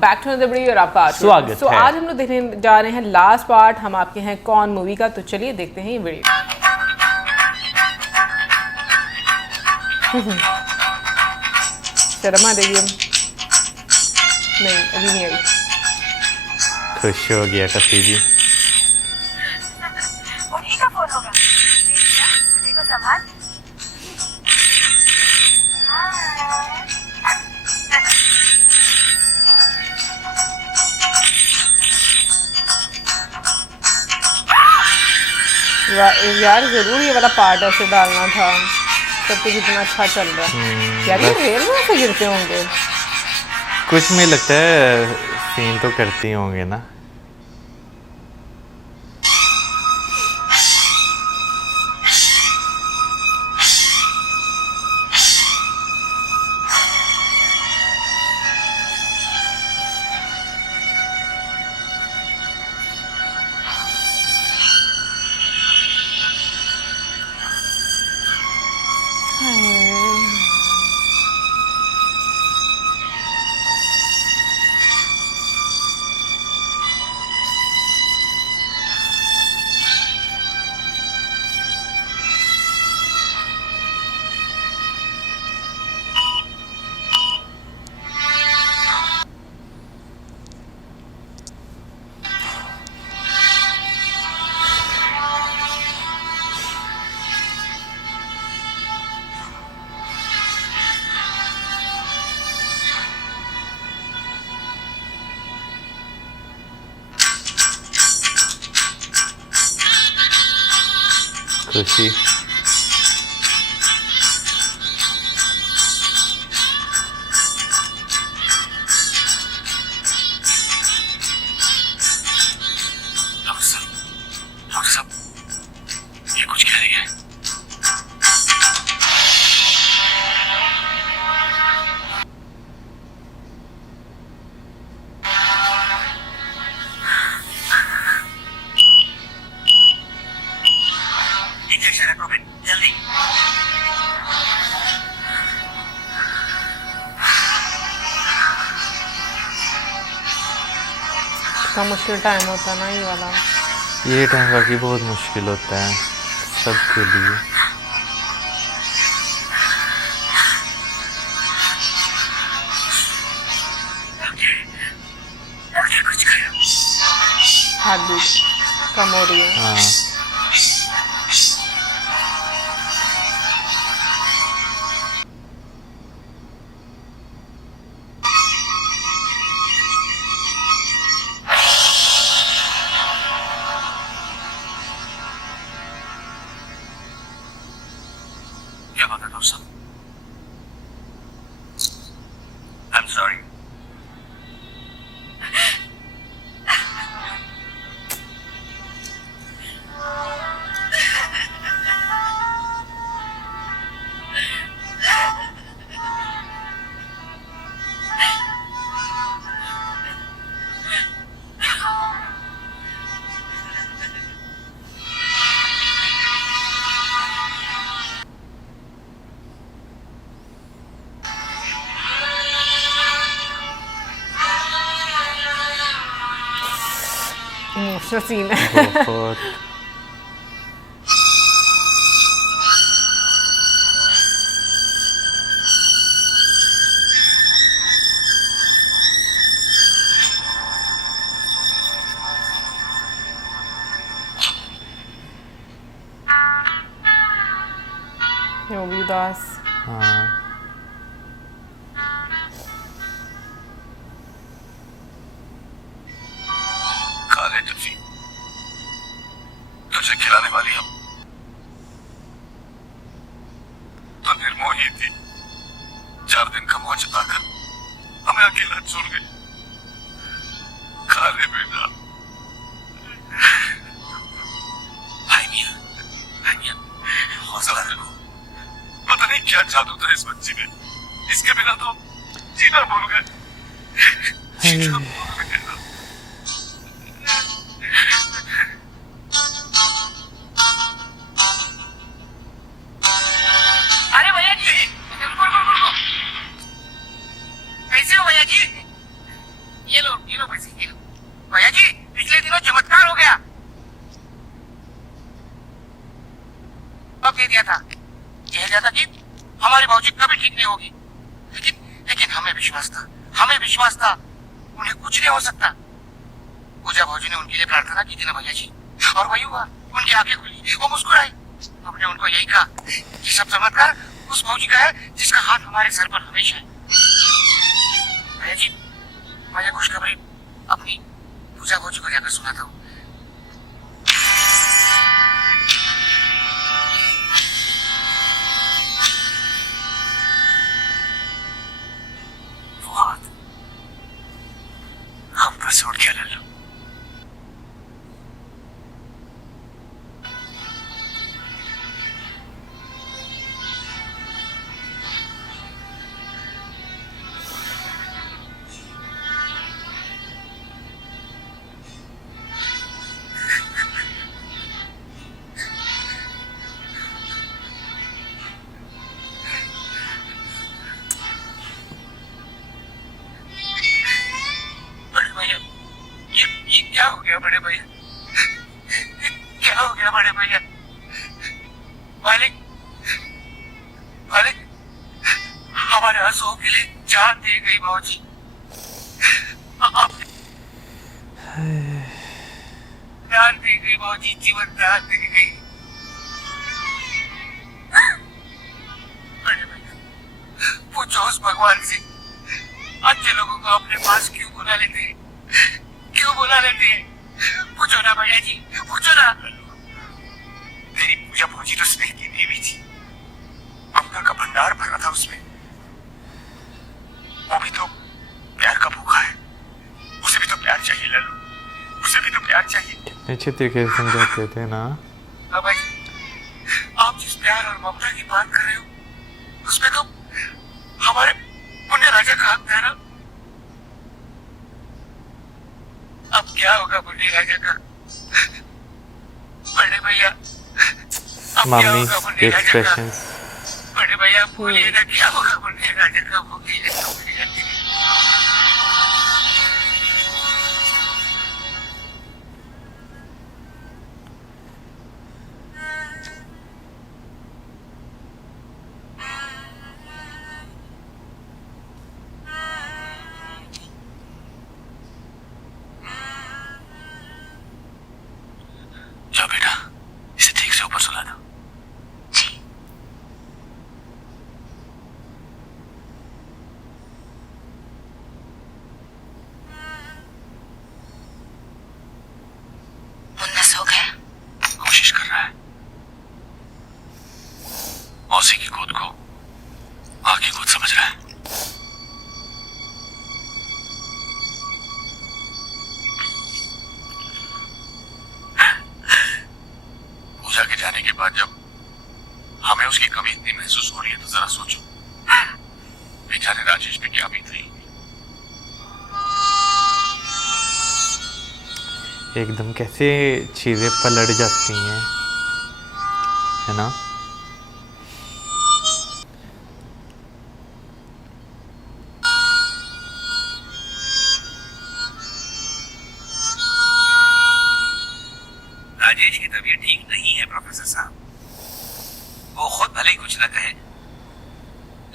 Back to another video और आपका स्वागत है। आज हम लोग देखने जा रहे हैं लास्ट पार्ट हम आपके हैं कौन मूवी का। तो चलिए देखते हैं ये वीडियो। शर्मा देगी हम नहीं, अभी नहीं आई। खुश हो गया कसी जी। उन्हीं का फोन होगा। उन्हीं को संभाल। यार जरूर ये वाला पार्ट ऐसे डालना था। सब कुछ इतना अच्छा चल रहा है। यार ये रेल में ऐसे गिरते होंगे। कुछ में लगता है सीन तो करती होंगे ना। खुशी ये कुछ कह रही है। इंजेक्शन है प्रोफेट, जल्दी। इतना मुश्किल टाइम होता ना ये वाला। ये टाइम वाकई बहुत मुश्किल होता है सबके लिए। कुछ करो। हार्ट बीट कम हो रही है। हाँ क्या बात है डॉक्टर साहब? I am sorry. Emotional scene है। बहुत वो भी उदास। हाँ खा ले टफी, तुझे खिलाने वाली हम तो निर्मोही थी। 4 दिन का मोह जताकर हमें अकेला छोड़ गई। खा ले बेटा। भाई मियां हौसला रखो। पता नहीं क्या जादू था इस बच्ची में, इसके बिना तो जीना भूल गए। जीना भूल गए। अरे भैया जी, कैसे हो भैया जी? ये दे दिया था, कह दिया था कि हमारी बाबूजी कभी ठीक नहीं होगी, लेकिन हमें विश्वास था उन्हें कुछ नहीं हो सकता। पूजा बाबूजी ने उनके लिए प्रार्थना की थी ना भैया जी, और वही हुआ। उनकी आंखें खुली, वो मुस्कुराई। हमने उनको यही कहा कि सब चमत्कार उस बाबूजी का है जिसका हाथ हमारे सर पर हमेशा है। भैया जी, मैं ये खुशखबरी अपनी पूजा बाबूजी को जाकर सुनाता हूँ। वो हाथ हम पर से उठ गया लल्लू। क्या हो गया बड़े भैया? क्या हो गया बड़े भैया? मालिक हमारे आंसुओं के लिए जान दे गई बाबूजी। जान दे गई बाबूजी, जीवन दान दे गई। बड़े भैया, पूछो उस भगवान से अच्छे लोगों को अपने पास क्यों बुला लेते हैं? पूछो ना भैया जी, पूछो ना। तेरी पूजा भौजी तो स्नेह की देवी थी, ममता का भंडार भरा था उसमें। वो भी तो प्यार का भूखा है, उसे भी तो प्यार चाहिए लल्लू, उसे भी तो प्यार चाहिए। अच्छे तरीके से समझाते थे ना। हाँ भाई, आप जिस प्यार और ममता की बात कर रहे हो उसमें तो हमारे पुण्य राजा का हक है ना। अब क्या होगा पुण्य राजा का? बड़े भैया, अब क्या होगा पुण्य राजा का? बड़े भैया बोलिए ना, क्या होगा पुण्य राजा का? जाओ बेटा, इसे ठीक से ऊपर सुला दो। मुन्ना सो गया? कोशिश कर रहा है। मौसी की गोद को माँ की गोद समझ रहा है। पूजा के जाने के बाद जब हमें उसकी कमी इतनी महसूस हो रही है तो जरा सोचो, बेचारे राजेश पे क्या बीत रही है। एकदम कैसे चीज़ें पलट जाती हैं, है ना। राजेश की तबीयत ठीक नहीं है प्रोफेसर साहब। वो खुद भले ही कुछ न कहे,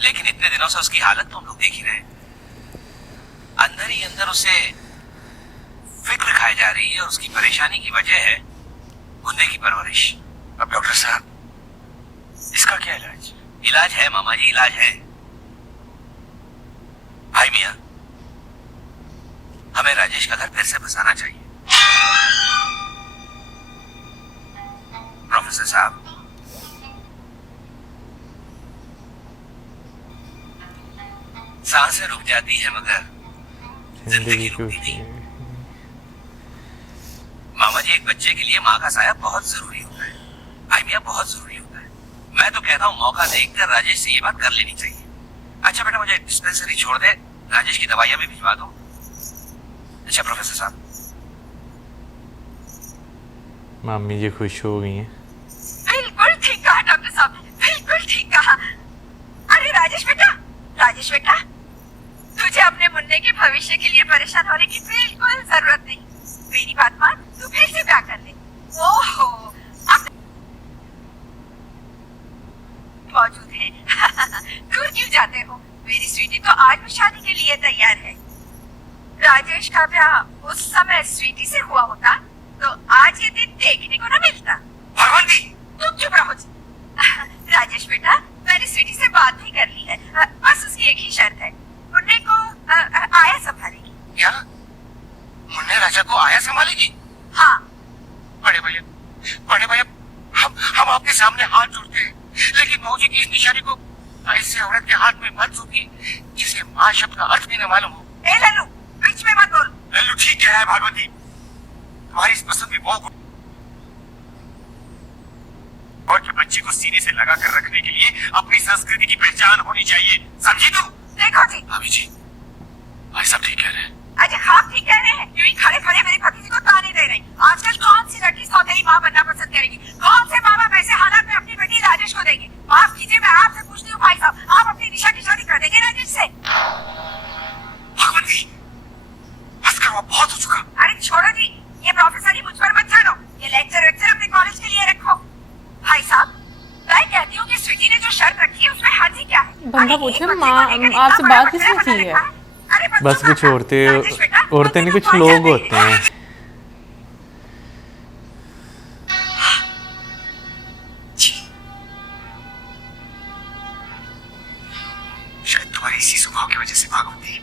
लेकिन इतने दिनों से उसकी हालत तो हम लोग देख ही रहे हैं। अंदर ही अंदर उसे फिक्र खाई जा रही है और उसकी परेशानी की वजह है मुन्ने की परवरिश। अब डॉक्टर साहब, इसका क्या इलाज? इलाज है मामा जी, इलाज है। भाई मियां, हमें राजेश का घर फिर से बसाना चाहिए। प्रोफेसर साहब, सांसें रुक जाती है मगर जिंदगी रुकती नहीं। मामा जी, एक बच्चे के लिए माँ का साया बहुत जरूरी होता है। भाई मियां, बहुत जरूरी होता है। मैं तो कहता हूँ मौका देखकर राजेश से ये बात कर लेनी चाहिए। अच्छा बेटा, मुझे डिस्पेंसरी छोड़ दे, राजेश की दवाइयां भी भिजवा दो। अच्छा प्रोफेसर साहब। मामी जी खुश हो गई हैं। बिल्कुल ठीक कहा डॉक्टर साहब, बिल्कुल ठीक कहा। अरे राजेश बेटा, तुझे अपने मुन्ने के भविष्य के लिए परेशान होने की बिल्कुल जरूरत नहीं। मेरी बात मान, तू फिर से ब्याह कर ले। ओहो, लिए तैयार है। राजेश का ब्याह उस समय स्वीटी से हुआ होता तो आज ये दिन देखने को न मिलता। भगवंती, तुम चुप रहो जी। राजेश बेटा, मैंने स्वीटी से बात भी कर ली है। बस उसकी एक ही शर्त है, मुन्ने को आया संभालेगी। क्या मुन्ने राजा को आया संभालेगी? हाँ। बड़े भैया हम आपके सामने हाथ जोड़ते हैं, लेकिन मौजी की इस निशानी को ऐसे औरत के हाथ में मत सौंपिए जिसे माँ शब्द का अर्थ भी न मालूम हो। ए लल्लू, बीच में मत बोल। लल्लू ठीक कह है भागवती, तुम्हारी इस पसंद में वो और के बच्चे को सीने से लगा कर रखने के लिए अपनी संस्कृति की पहचान होनी चाहिए, समझी तुम? देखो जी, भाभी जी, भाई सब ठीक कह रहे हैं। अजय आप ठीक कह रहे हैं। यूं ही खड़े खड़े मेरे भतीजे को ताने दे रहे हैं। आजकल कौन सी लड़की सौतेली माँ बनना पसंद करेगी? कौन से माँ बाप ऐसे हालात में अपनी बेटी राजेश को देंगे? माफ कीजिए, मैं आपसे पूछती हूँ भाई साहब, आप अपनी निशा की शादी कर देंगे राजेश से? भगवती, बस करो, अब बहुत हो चुका। अरे छोड़ो जी, ये प्रोफेसर ही मुझ पर मत झाड़ो। ये लेक्चर अपने कॉलेज के लिए रखो। भाई साहब, मैं कहती हूँ कि स्वीटी ने जो शर्त रखी है उसमें हर्जी क्या है? बंदा पूछे माँ आपसे बात किसने की है? बस कुछ औरतें नहीं, कुछ लोग होते हैं। शायद तुम्हारी इसी स्वभाव की वजह से भागवती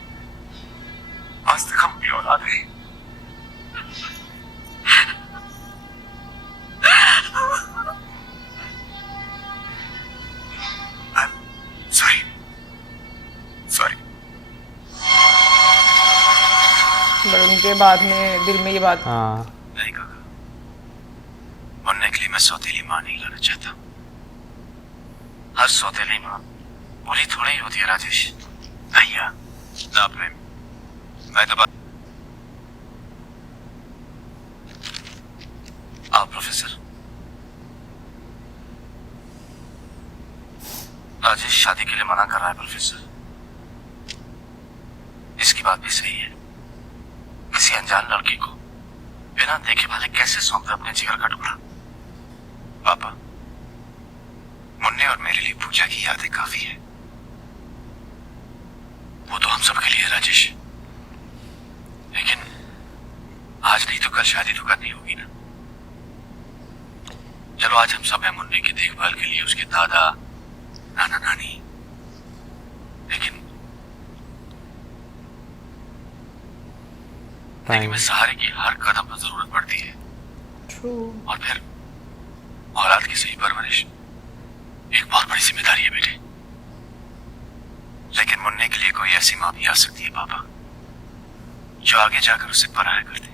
आज तक हम औलाद रहे। सॉरी। बट उनके बाद में दिल में ये बात हाँ, नहीं काका, मुन्ने के लिए मैं सौतेली माँ नहीं लाना चाहता। हर सौतेली माँ बुरी थोड़ी ही होती है राजेश। भैया ना प्रेम, मैं तो आओ प्रोफेसर। राजेश शादी के लिए मना कर रहा है प्रोफेसर। इसकी बात भी सही है, किसी अनजान लड़की को बिना देखे भाले कैसे सौंप दे अपने जिगर का टुकड़ा। पापा, मुन्ने और मेरे लिए पूजा की यादें काफी है, वो तो हम सब के लिए राजेश। लेकिन आज नहीं तो कल शादी तो करनी होगी ना। चलो आज हम सब हैं मुन्ने की देखभाल के लिए उसके दादा नाना नानी, लेकिन में सहारे की हर कदम पर जरूरत पड़ती है। और फिर औलाद की सही परवरिश एक बहुत बड़ी जिम्मेदारी है बेटे। लेकिन मुन्ने के लिए कोई ऐसी माँ भी आ सकती है पापा, जो आगे जाकर उसे पराया कर दे।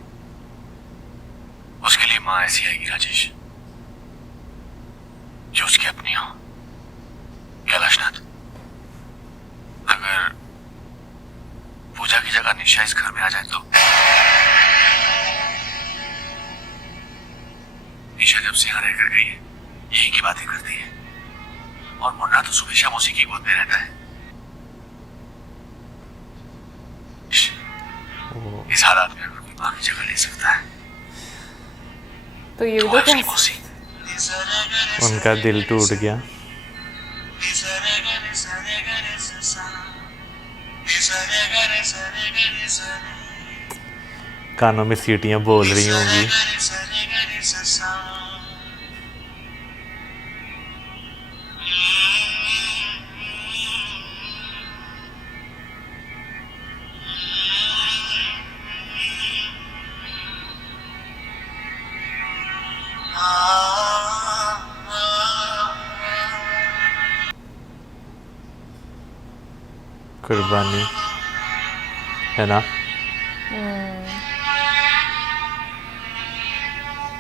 उसके लिए माँ ऐसी आएगी राजेश जो उसकी अपनी हो। कैलाशनाथ, अगर पूजा की जगह निशा इस घर में आ जाए तो? निशा जब से यहाँ रहकर गई है यही की बातें करती है, और मुन्ना तो सुबह शाम उसी की गोद में रहता है। इस हालात में अगर कोई माँ की जगह ले सकता है तो ये तो तो उसकी क्या मौसी। उनका दिल टूट गया। कानों में सीटियां बोल रही होंगी। कुर्बानी है ना।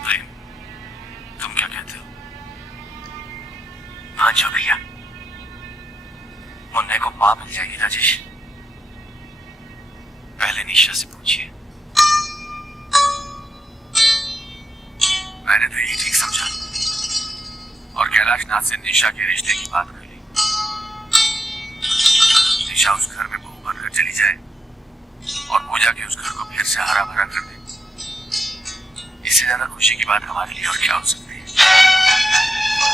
प्रेम, तुम क्या कहते हो? हाँ जो भैया, मुन्ने को माँ मिल जाएगी राजेश। पहले निशा से पूछिए। मैंने तो यही ठीक समझा और कैलाशनाथ से निशा के रिश्ते की बात कर ली। निशा उस घर में बहू बनकर चली जाए और पूजा के उस घर को फिर से हरा भरा कर दे। इससे ज्यादा खुशी की बात हमारे लिए और क्या हो सकती है।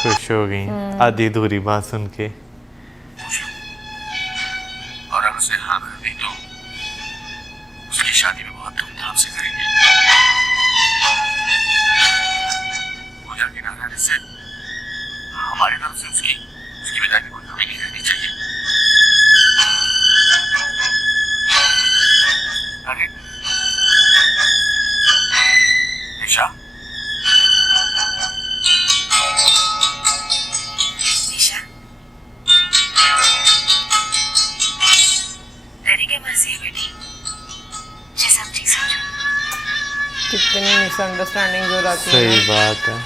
खुश हो गई आधी अधूरी बात सुन के। और अगर उसे हाँ कर दी तो रहने से हमारी तरफ से उसकी विदाई की कोई कमी नहीं रहनी चाहिए। अरे निशा, निशा, तेरी क्या मर्जी है बेटी, जैसा आप ठीक समझो। कितनी मिसअंडरस्टैंडिंग हो जाती है। सही बात है।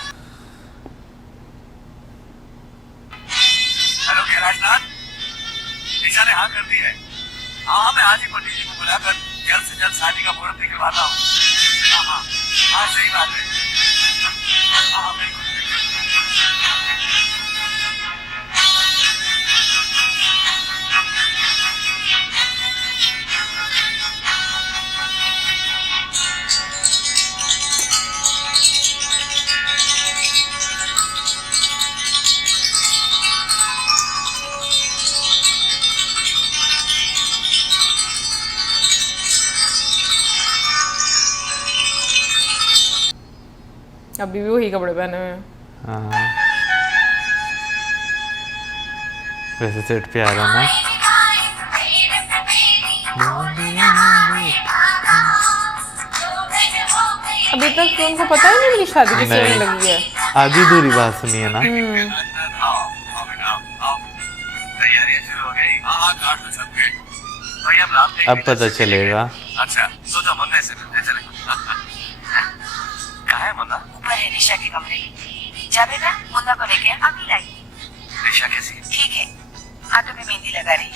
हेलो कैलाशनाथ, निशा ने हाँ कर दी है। हाँ, मैं आज ही पंडित जी को बुलाकर जल्द से जल्द शादी का मुहूर्त निकलवाता हूँ। हाँ हाँ हाँ, सही बात है। हाँ हाँ, बिल्कुल। अभी भी वही कपड़े पहने हुए हैं। हाँ, वैसे सेट प्यारा ना। अभी तक तो उनको पता ही नहीं मेरी शादी किस होने नहीं। लगी है। आधी दूरी बात सुनी है ना। तैयारियां शुरू हो गई। हाँ, काट लो सब के। भाई हम रात में अब पता चलेगा। अच्छा, सोचा मुन्ने से मिलते चले। कहाँ है मुन्ना? ऊपर है निशा के कमरे। जा बेटा, मुन्ना को लेके अभी लाई। निशा कैसी? ठीक है, हाथों में मेहंदी लगा रही है।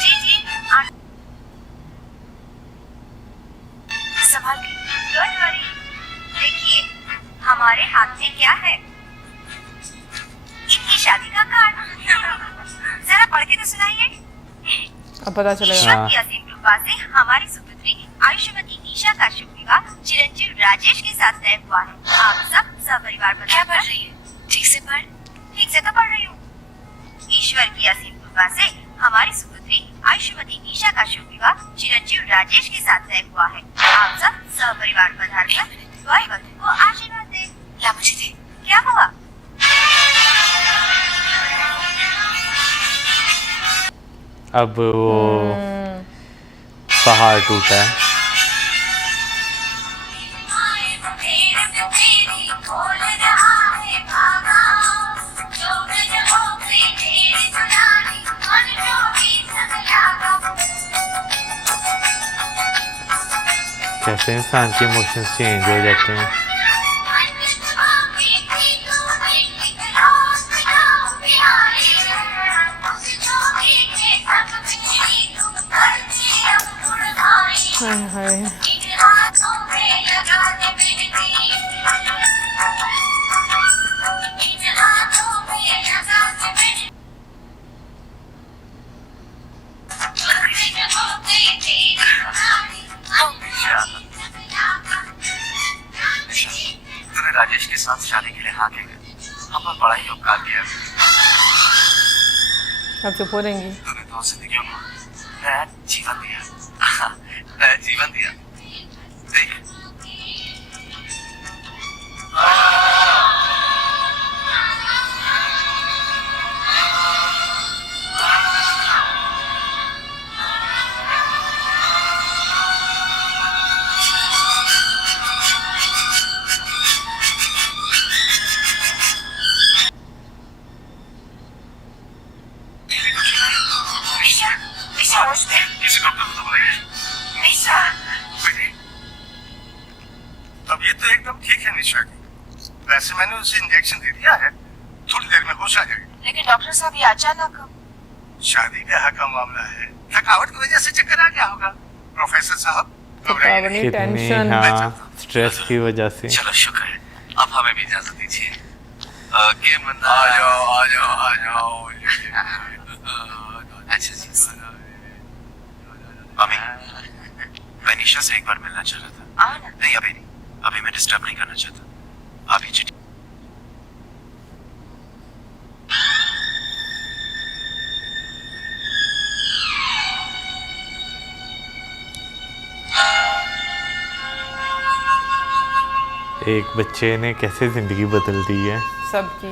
जी जी, संभाल के। Don't worry. देखिए, हमारे हाथ में क्या है? इनकी शादी का कार्ड। जरा पढ़ के तो सुनाइए। अब पता चलेगा। ईशा की असीम कृपा से हमारी सुपुत्री आयुष्मती निशा का शुभ विवाह चिरंजीव राजेश के साथ तय हुआ है। आप सब सपरिवार क्या पढ़ रही है? ठीक से पढ़। ठीक से तो पढ़ रही हूँ। ईश्वर की असीम कृपा से हमारी सुपुत्री आयुष्मती निशा का शुभ विवाह चिरंजीव राजेश के साथ तय हुआ है। आप सब सपरिवार पधार कर भाई बहन को आशीर्वाद दे। ला मुझे दे। क्या हुआ? अब वो पहाड़ टूटा है। कैसे इंसान के इमोशंस चेंज हो जाते हैं। हाय हाय। तूने राजेश के साथ शादी के लिए हाँ कह गए। हम पर बड़ा ही उपकार किया। अब चुप हो रहेंगी। तूने दो जिंदगियों को नया जीवन दिया। नया जीवन दिया। देख, निशा, निशा होश में। किसी डॉक्टर को तो बुलाइए। निशा, बेटी, अब ये तो एकदम ठीक है निशा की। वैसे मैंने उसे इंजेक्शन दे दिया है, थोड़ी देर में होश आ जाएगी। लेकिन डॉक्टर साहब ये अचानक। शादी ब्याह का मामला है, थकावट की वजह से चक्कर आ गया होगा। प्रोफेसर साहब घबराइए नहीं। कितनी कितनी टेंशन। हाँ स्ट्रेस की वजह से। चलो शुक्र है, अब हमें भी इजाजत दीजिए। गेम बंदा आ जाओ आ जाओ आ जाओ। अच्छा जी, अभी मैं निशा से एक बार मिलना चाह रहा था। आना। नहीं अभी नहीं, अभी मैं डिस्टर्ब नहीं करना चाहता। आप ही चिट्ठी। एक बच्चे ने कैसे जिंदगी बदल दी है। सबकी,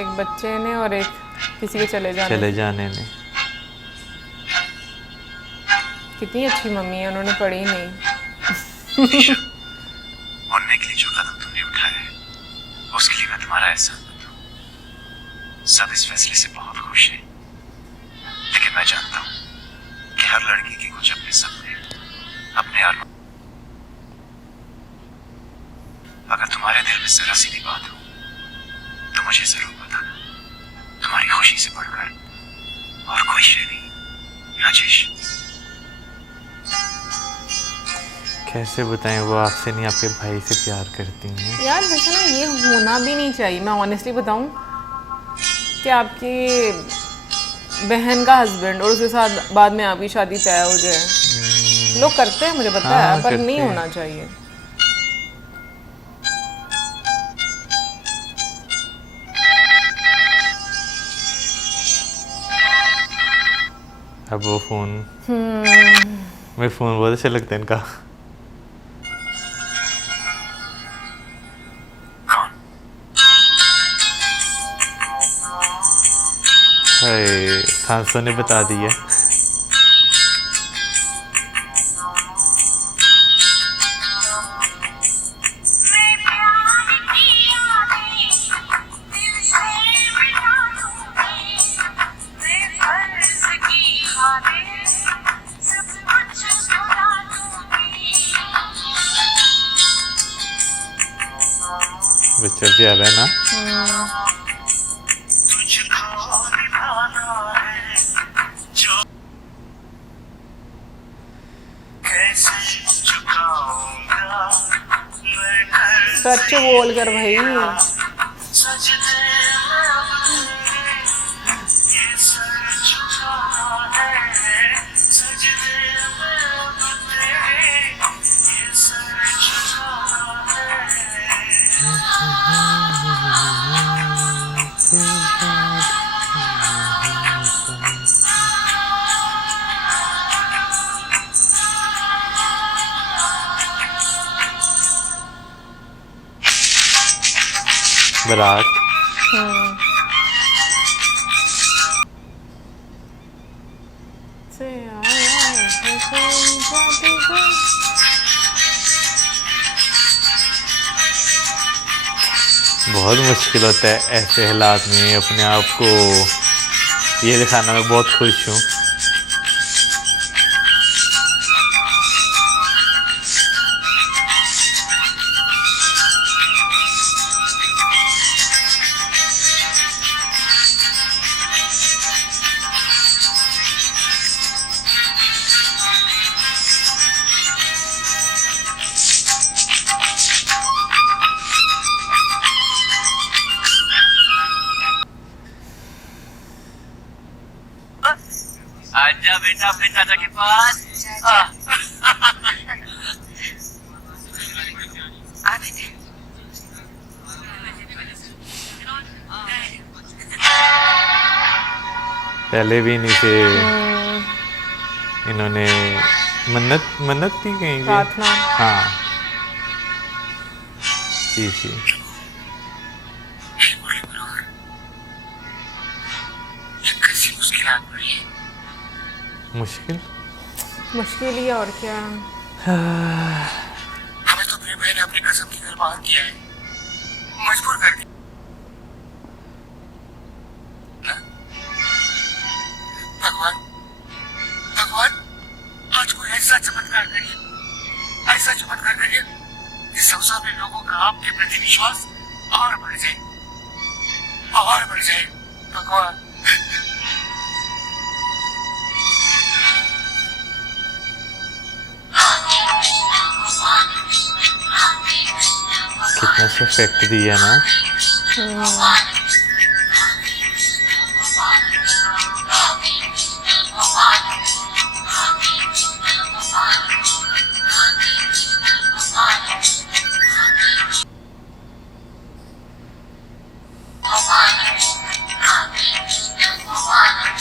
एक बच्चे ने और एक किसी के चले जाने ने। कितनी अच्छी मम्मी है, उन्होंने पढ़ी नहीं। मरने के लिए जो कदम तुमने उठाया है उसके लिए मैं तुम्हारा एहसान करता हूँ। सब इस फैसले से बहुत खुश हैं, लेकिन मैं जानता हूँ कि हर लड़की के कुछ अपने सपने, अपने अरमान। अगर तुम्हारे दिल में जरा सी भी बात हो तो मुझे जरूर बताना। तुम्हारी खुशी से बढ़कर और कोई शय नहीं, राजेश। कैसे बताएं, वो आपसे नहीं आपके भाई से प्यार करती हैं। यार वैसे ना ये होना भी नहीं चाहिए। मैं ऑनेस्टली बताऊं कि आपकी बहन का हस्बैंड और उसके साथ बाद में आपकी शादी तय हो जाए, लोग करते हैं, मुझे पता है, पर नहीं होना चाहिए। अब वो फोन मेरे फोन बहुत अच्छा लगता है इनका। हाय, सांसों ने बता दी है। बच्चा प्यारा है ना। सच बोल कर भाई। बारात बहुत मुश्किल होता है ऐसे हालात में अपने आप को ये दिखाना। मैं बहुत खुश हूँ। आजा बेटा अपने चाचा के पास। आ बेटे। पहले भी नहीं थे, इन्होंने मन्नत थी कहीं प्रार्थना। हाँ जी। कैसी मुश्किलात पड़ी है। मुश्किल ही, और क्या। हमें तो अपनी बहन ने अपनी कसम की घर बाहर किया है, मजबूर कर दिया। भगवान आज कोई ऐसा चमत्कार करिए कि संसार में लोगों का आपके प्रति विश्वास और बढ़ जाए भगवान। कितना से इफेक्ट दिया ना।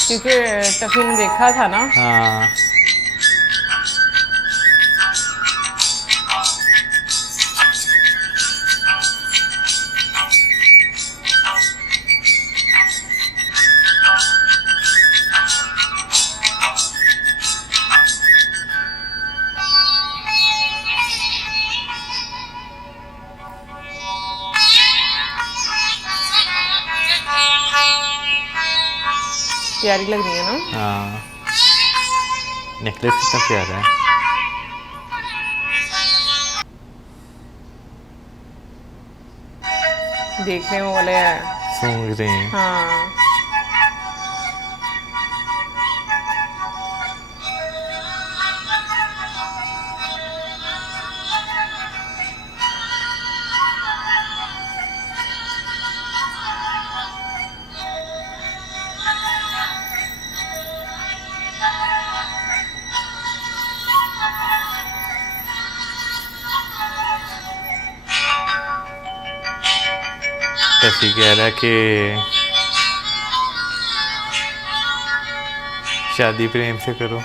क्योंकि टफी ने देखा था ना। हाँ प्यारी लग रही है ना। हाँ, नेकलेस कितना प्यारा है। देखने में वाले है। सूंघ रही हैं। हाँ टफी कह रहा है कि शादी प्रेम से करो।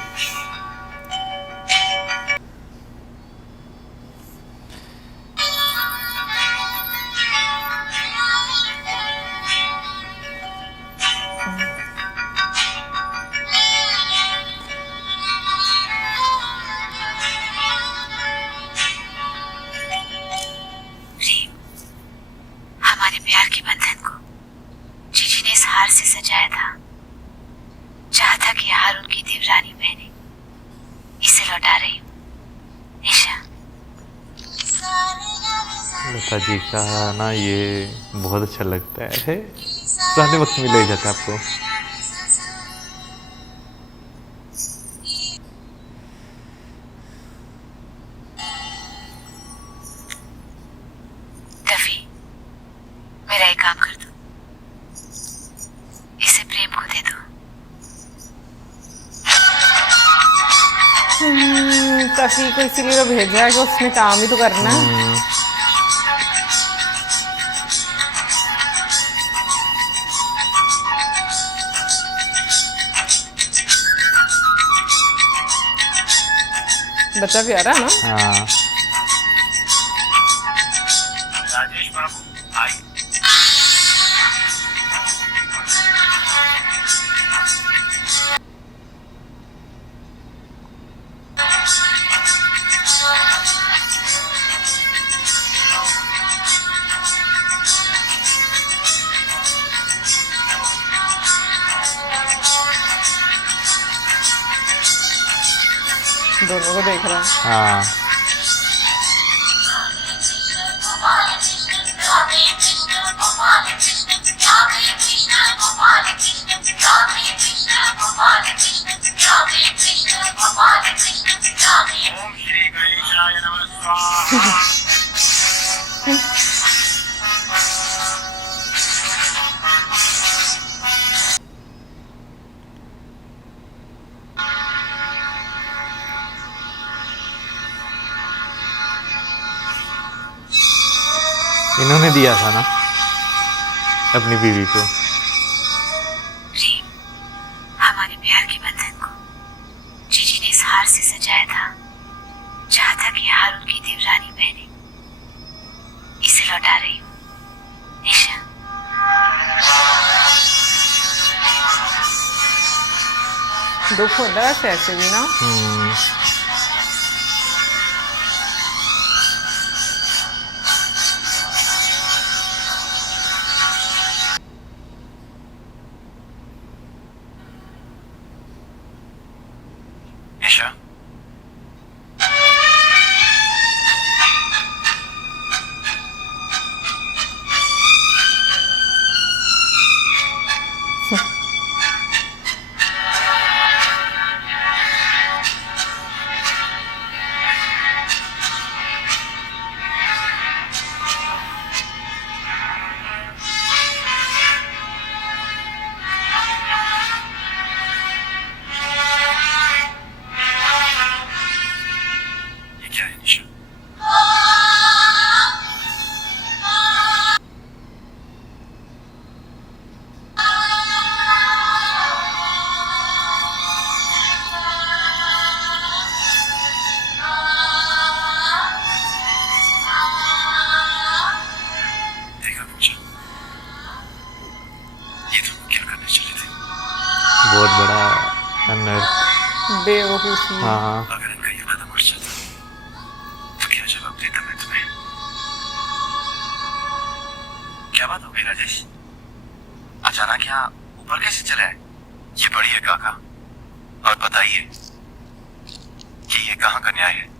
प्रेम, हमारे प्यार के बंधन को जीजी ने इस हार से सजाया था। चाहा था कि हार उनकी देवरानी पहने। इसे लौटा रही हूँ। निशा, लता जी का ना ये बहुत अच्छा लगता है। पुराने वक्त में ले जाता है आपको। टफी, मेरा एक काम कर दो, इसे प्रेम को दे दो। टफी को इसीलिए तो भेजा है कि उसने काम ही तो करना है। बच्चा प्यारा है ना। हाँ, राजेश बाबू आई। दोनों को देख रहा है। हाँ, ओम श्री गणेशाय नमः स्वाहा। इन्होंने दिया था ना अपनी बीवी को। प्रेम, हमारे प्यार के बंधन को जीजी ने इस हार से सजाया था। चाहा था कि हार उनकी देवरानी पहने। इसे लौटा रही हूँ। निशा, दुख होता है ऐसे भी ना। निशा, ये क्या है निशा? देखा पूछा, ये तुम क्या करने चले थे? बहुत बड़ा अनर्थ। बेवकूफी। हाँ, अगर इनका ये कदम उठ जाता तो क्या जवाब देता मैं तुम्हें? क्या बात हो गई राजेश? अचानक यहाँ ऊपर कैसे चले आए? ये पढ़िए काका और बताइए कि ये कहाँ का न्याय है।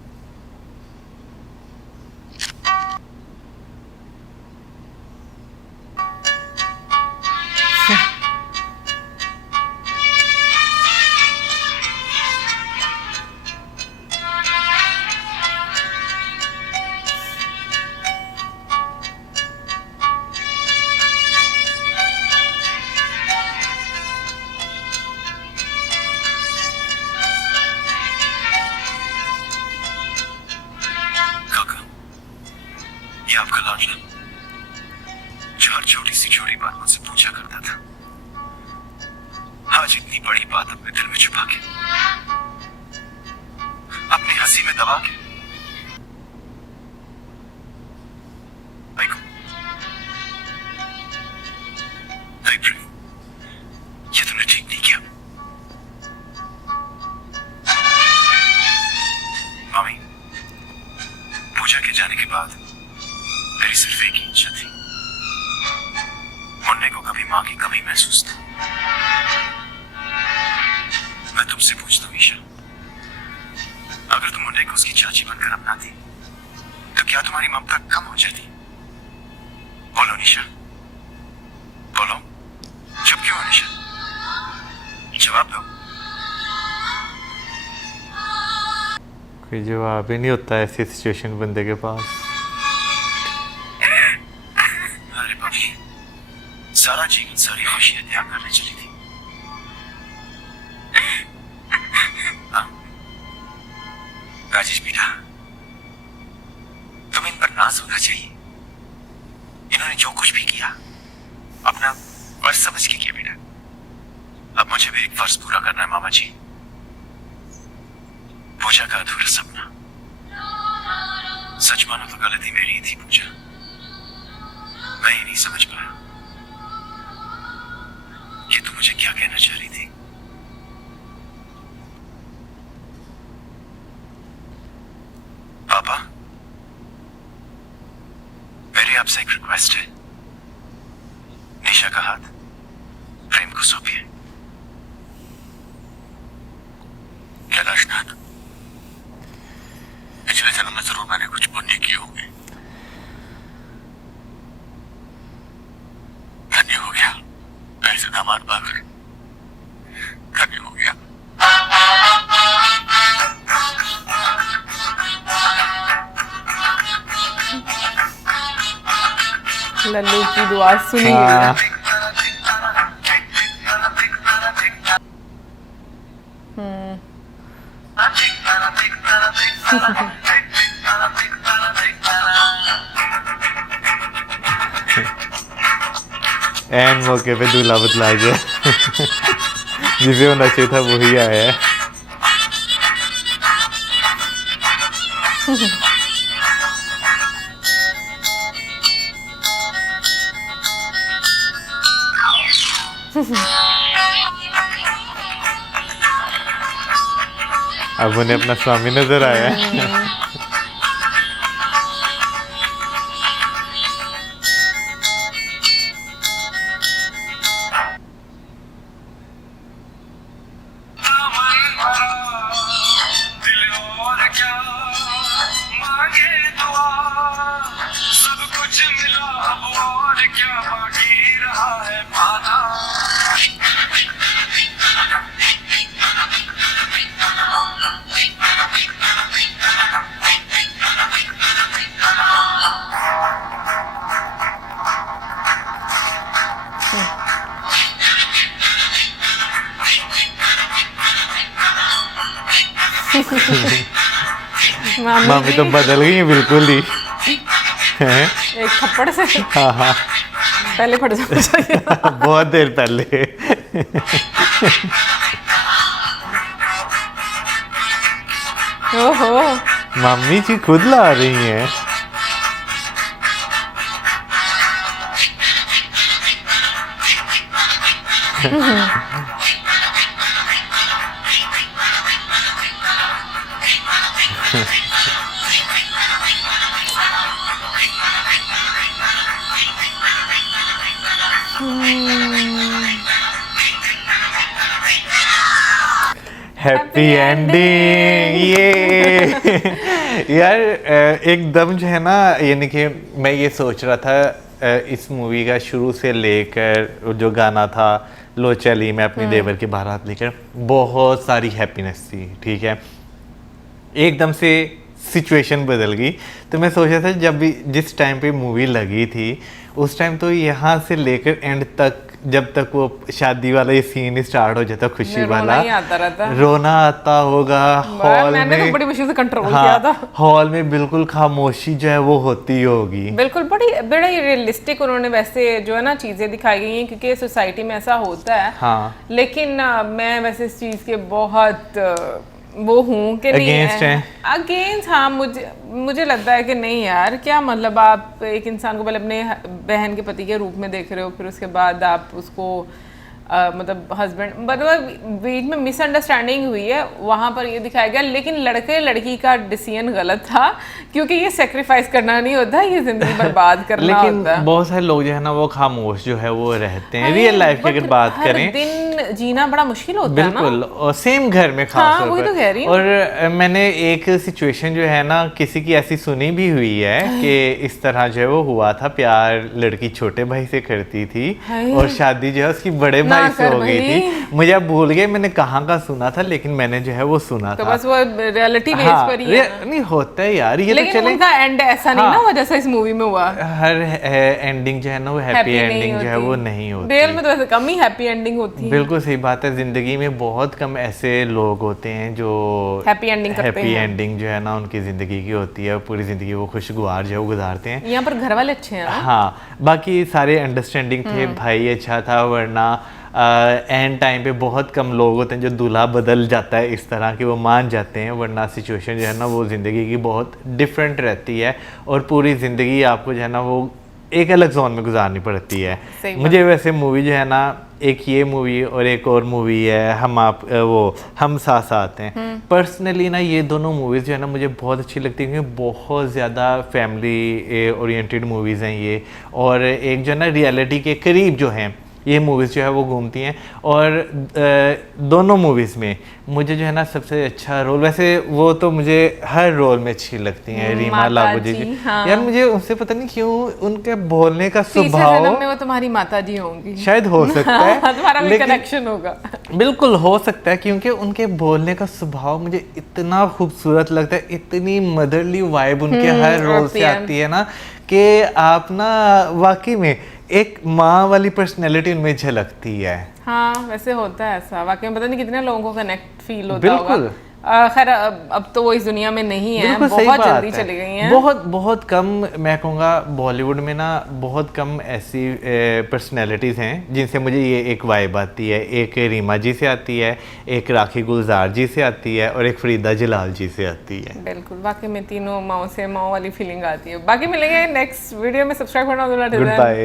काका, ये आपका लाडला जो हर छोटी सी छोटी बात मुझसे पूछा करता था, आज इतनी बड़ी बात अपने दिल में छुपा के, अपनी हंसी में दबा के भाई को, नहीं प्रेम, ये तुमने ठीक नहीं किया। मामी, पूजा के जाने के बाद मेरी सिर्फ एक ही इच्छा थी, मुन्ने को कभी मां की कमी महसूस था। मैं तुमसे पूछता हूँ ईशा, अगर तुम मुन्ने को उसकी चाची बनकर अपनाती तो क्या तुम्हारी ममता कम हो जाती? बोलो निशा, बोलो, चुप क्यों हो निशा? जवाब दो। कोई जवाब ही नहीं होता ऐसी सिचुएशन बंदे के पास। अरे भाभी, सारा जीवन सारी खुशियां त्याग करने चली थी। हाँ? राजेश बेटा, तुम्हें इन पर नाज होना चाहिए। इन्होंने जो कुछ भी किया अपना फर्ज समझ के किया बेटा। अब मुझे भी एक फर्ज पूरा करना है मामा जी। पूजा का अधूरा सपना, सच मानो तो गलती मेरी ही थी पूजा, मैं ही नहीं समझ पाया कि तू मुझे क्या कहना चाह रही थी। पापा, मेरी आपसे एक रिक्वेस्ट है, निशा का हाथ प्रेम को सौंपिए। कैलाशनाथ, पिछले जन्म में जरूर मैंने कुछ पुण्य किए होंगे। धन्य हो गया ऐसे दामाद पाकर, धन्य हो गया। लल्लू की दुआ सुनी हाँ। गई। एन मौके पे दूल्हा बतला गया। जिसे होना चाहिए था वही आया है। अब उन्हें अपना स्वामी नजर आया है। मामी तो बदल गई है बिल्कुल ही। हैं? एक थप्पड़ से हाँ हाँ, पहले फट जाना चाहिए। बहुत देर पहले। ओहो, मम्मी जी खुद ला रही हैं। हैप्पी एंडिंग ये यार एकदम जो है ना, यानी कि मैं ये सोच रहा था इस मूवी का शुरू से लेकर जो गाना था लो चली मैं अपनी देवर की बारात लेकर, बहुत सारी हैप्पीनेस थी, ठीक है। एकदम से सिचुएशन बदल गई, तो मैं सोचा था जब भी जिस टाइम पे मूवी लगी थी उस टाइम तो यहाँ से लेकर एंड तक, जब तक वो शादी वाला ये सीन स्टार्ट हो जाता खुशी रोना वाला, ही आता रहता। रोना आता होगा हॉल मैंने में। तो बड़ी मुश्किल से कंट्रोल हाँ, किया था। हॉल में बिल्कुल खामोशी जो है वो होती होगी। बिल्कुल बड़ा ही रियलिस्टिक उन्होंने वैसे जो है ना चीजें दिखाई गई हैं, क्योंकि सोसाइटी में ऐसा होता है। हाँ, लेकिन मैं वैसे इस चीज के बहुत वो हूँ कि नहीं Against हैं। अगेंस्ट। हाँ, मुझे लगता है कि नहीं यार, क्या मतलब आप एक इंसान को पहले अपने बहन के पति के रूप में देख रहे हो, फिर उसके बाद आप उसको मतलब हस्बैंड, मतलब बीच में मिसअंडरस्टैंडिंग हुई है, वहां पर ये दिखाया गया। लेकिन लड़के लड़की का डिसीजन गलत था, क्योंकि ये सेक्रीफाइस करना नहीं होता, ये जिंदगी बर्बाद करना लेकिन होता है। बहुत सारे लोग जो है ना वो खामोश जो है वो रहते हैं। रियल लाइफ की अगर बात हर करें, दिन जीना बड़ा मुश्किल होता है ना। बिल्कुल, और सेम घर में खास हाँ, तौर वही पर। तो कह रही हूँ। और मैंने एक सिचुएशन जो है ना किसी की ऐसी सुनी भी हुई है कि इस तरह जो है वो हुआ था, प्यार लड़की छोटे भाई से करती थी और शादी जो है उसकी बड़े ना भाई से कर हो गई भाई। थी। मुझे अब भूल गए मैंने कहाँ का सुना था, लेकिन मैंने जो है वो सुना तो था। बस वो रियलिटी बेस हाँ, पर ही है ना। नहीं होता है यार, ये तो लेकिन चले उनका एंड ऐसा नहीं ना हुआ जैसा इस मूवी में हुआ। हर एंडिंग जो है ना वो हैप्पी एंडिंग जो है वो नहीं होती। रियल में तो वैसे कम ही हैप्पी एंडिंग होती है। बिल्कुल सही बात है, जिंदगी में बहुत कम ऐसे लोग होते हैं जो हैप्पी एंडिंग करते हैप्पी हैं। एंडिंग जो है ना उनकी जिंदगी की होती है, पूरी जिंदगी वो खुशगवार जो है वो गुजारते हैं। यहाँ पर घर वाले अच्छे हैं ना? हाँ, बाकी सारे अंडरस्टैंडिंग थे, भाई अच्छा था, वरना एंड टाइम पे बहुत कम लोग होते हैं जो दूल्हा बदल जाता है इस तरह के वो मान जाते हैं, वरना सिचुएशन जो है ना वो ज़िंदगी की बहुत डिफरेंट रहती है और पूरी ज़िंदगी आपको जो है ना वो एक अलग जोन में गुजारनी पड़ती है। सही मुझे वैसे मूवी जो है ना, एक ये मूवी और एक और मूवी है हम साथ साथ हैं, पर्सनली ना ये दोनों मूवीज़ जो है ना मुझे बहुत अच्छी लगती है, क्योंकि बहुत ज़्यादा फैमिली ओरिएंटेड मूवीज़ हैं ये, और एक जो है ना रियलिटी के करीब जो हैं ये मूवीज़ जो है वो घूमती हैं। और दोनों मूवीज़ में मुझे जो है ना सबसे अच्छा रोल, वैसे वो तो मुझे हर रोल में अच्छी लगती हैं, रीमा लागू जी। हाँ। यार मुझे उनसे पता नहीं क्यों उनके बोलने का तीसरे स्वभाव, जन्म में वो तुम्हारी माता जी होंगी शायद हो सकता है तुम्हारा भी लेकिन कनेक्शन होगा। बिल्कुल हो सकता है, क्योंकि उनके बोलने का स्वभाव मुझे इतना खूबसूरत लगता है, इतनी मदरली वाइब उनके हर रोल से आती है ना, कि आप ना वाकई में एक माँ वाली पर्सनैलिटी उनमें झलकती है। हाँ, वैसे होता है ऐसा, वाकई में पता नहीं कितने लोगों को कनेक्ट फील होता बिल्कुल। होगा। खैर अब तो वो इस दुनिया में नहीं है, बिल्कुल सही बहुत बात जल्दी है। चली गई हैं। बहुत कम, मैं कहूँगा बॉलीवुड में ना बहुत कम ऐसी पर्सनैलिटीज़ हैं जिनसे मुझे ये एक वाइब आती है। एक रीमा जी से आती है, एक राखी गुलजार जी से आती है, और एक फरीदा जलाल जी से आती है। बिल्कुल, बाकी में तीनों माओ से माओ वाली फीलिंग आती है। बाकी मिलेंगे नेक्स्ट वीडियो में, सब्सक्राइब करना गुड बाय।